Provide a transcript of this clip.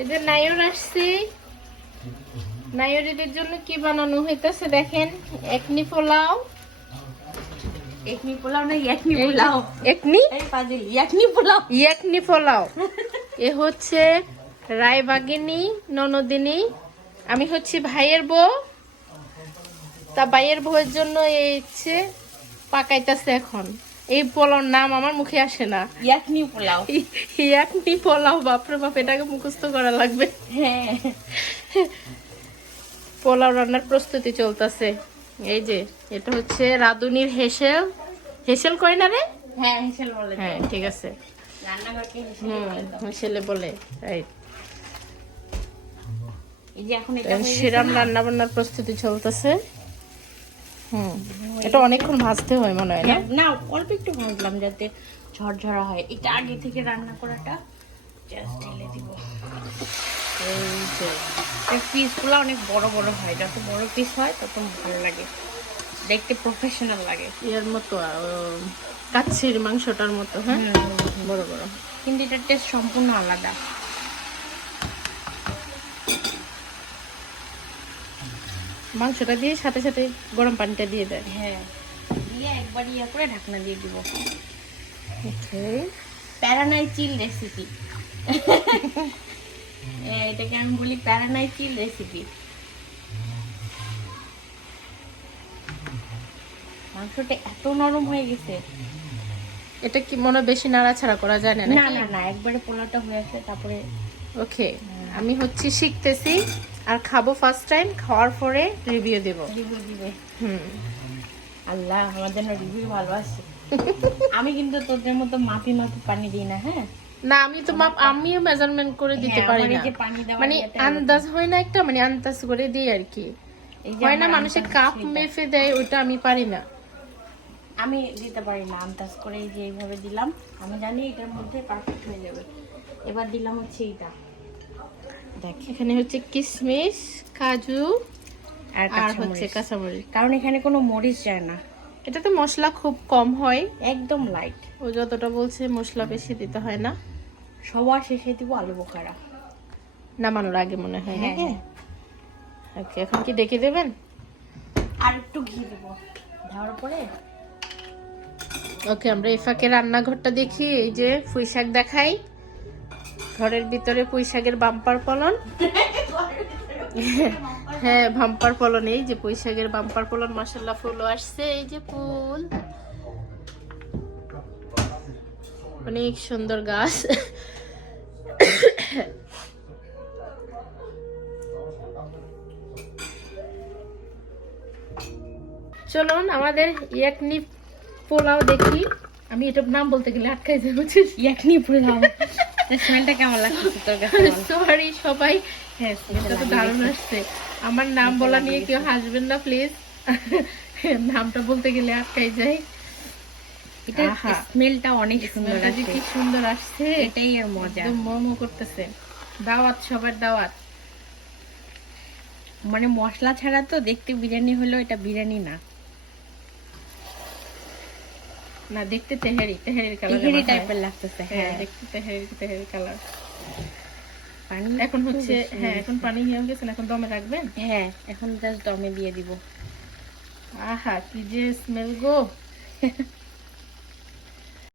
এই যে নায়র আসছে, নায়রিদের জন্য কি বানানো হইতেছে দেখেন। একনি পোলাও, একনি পোলাও না ইয়াকনি পোলাও, একনি এই পাজিল ইয়াকনি পোলাও, ইয়াকনি পোলাও। এ হচ্ছে রায়বাগিনী ননদিনী, আমি হচ্ছি ভাইয়ের বউ। তা ভাইয়ের বউয়ের জন্য এই হচ্ছে পাকাইতেছে এখন। এই পোলাওর নাম আমার মুখে আসে না। ইয়াকনি পোলাও, ইয়াকনি পোলাও, বাপরে বাপ, এটাকে মুখস্থ করা লাগবে। হ্যাঁ পোলাও রান্নার প্রস্তুতি চলতেছে। এই যে এটা হচ্ছে রাঁধুনির হেসেল, হেসেল কয় না রে? হ্যাঁ হেসেল বলে, হ্যাঁ ঠিক আছে, রান্নাঘরকে হেসেল বলে তো। হেসেলে বলে। রাইট। এই যে এখন এটা হয়ে সেরাম গেছে না? রান্না বান্নার প্রস্তুতি চলতেছে। এটা অনেকক্ষণ ভাজতে হয় মনে হয় না? হ্যাঁ, না অল্প একটু ভাজলাম যাতে ঝরঝরা হয়। এটা আগে থেকে রান্না করাটা জাস্ট ঢেলে দিব। এই যে এর পিসগুলো অনেক বড় বড় হয়, যত বড় পিস হয় তত ভালো লাগে, দেখতে প্রফেশনাল লাগে। এর মতো কাচ্ছির মাংসটার মতো। হ্যাঁ বড় বড়, কিন্তু এটার টেস্ট সম্পূর্ণ আলাদা। মাংসটা দিয়ে সাথে সাথে গরম পানিটা দিয়ে দেয়। হ্যাঁ, দিয়ে একবার ইয়া করে ঢাকনা দিয়ে দিব। ওকে, প্যারানাই চিল রেসিপি। এটাকে আমি বলি প্যারানাই চিল রেসিপি। মাংসটা এত নরম হয়ে গেছে। এটা কি মনে হয় বেশি নাড়াচাড়া করা যায় না? না না না, একবারে পোলাওটা হয়ে আসলে তারপরে। ওকে, আমি হচ্ছে শিখতেছি আর খাবো ফার্স্ট টাইম, খাওয়ার পরে রিভিউ দেব। রিভিউ দিবে। হুম, আল্লাহ আমাদের রিভিউ ভালো আছে। আমি কিন্তু তোদের মতো মাপি পানি দিই না। হ্যাঁ না আমি তো মাপ, আমিও মেজারমেন্ট করে দিতে পারি না, মানে আন্দাজ হয় না একটা, মানে আন্দাজ করে দিই আর কি। হয় না মানুষের কাপ মেপে দেয়, ওটা আমি পারি না। আমি দিতে পারি না আন্দাজ করে। এই যে এইভাবে দিলাম, আমি জানি এটার মধ্যে পারফেক্ট হয়ে যাবে। এবার দিলাম হচ্ছে এইটা, দেখ এখানে হচ্ছে কিশমিশ, কাজু আর আর হচ্ছে কাঁচামরিচ। কারণ এখানে কোনো মরিচ যায় না, এটাতে মশলা খুব কম হয়, একদম লাইট। ও যতটা বলছে মশলা বেশি দিতে হয় না। সবার শেষে দিব আলু বোখারা, নামানোর আগে মনে হয়। হ্যাঁ হ্যাঁ ওকে, এখন কি ডেকে দেবেন? আর একটু ঘি দেব দেওয়ার পরে। ওকে, আমরা এই ফাঁকে রান্নাঘরটা দেখি। এই যে পুঁই শাক দেখাই, ঘরের ভিতরে পুঁই শাকের বাম্পার ফলন। হ্যাঁ বাম্পার ফলন, এই যে পুঁই শাকের বাম্পার ফলন, মাশাআল্লাহ ফুলও আসছে। এই যে ফুল, অনেক সুন্দর গাছ। চলুন আমাদের ইয়াকনি পোলাও দেখি। আমি এটার নাম বলতে গেলে আটকাই যাই, বুঝছিস? ইয়াকনি পোলাও, স্মেলটা কেমন লাগছে তোর কাছে? সরি সবাই, হ্যাঁ এটা তো দারুণ আসছে। আমার নাম বলা নিয়ে কেউ হাসবেন না প্লিজ, নামটা বলতে গেলে আটকাই যাই। এটা স্মেলটা অনেক সুন্দর আসছে, কি সুন্দর আসছে, এটাই এর মজা। একদম মোমো করতেছে। দাওয়াত, সবার দাওয়াত। মানে মশলা ছাড়া তো দেখতে বিরিয়ানি হলো, এটা বিরিয়ানি না, না দেখতে তেহারি, তেহারির কালার, তেহারি টাইপের লাগতেছে। হ্যাঁ দেখতে তেহারি, তেহারি কালার। পানি এখন হচ্ছে, হ্যাঁ এখন পানি হয়ে গেছে, এখন দমে রাখবেন। হ্যাঁ এখন জাস্ট দমে দিয়ে দিব। আহা কি যে স্মেল গো।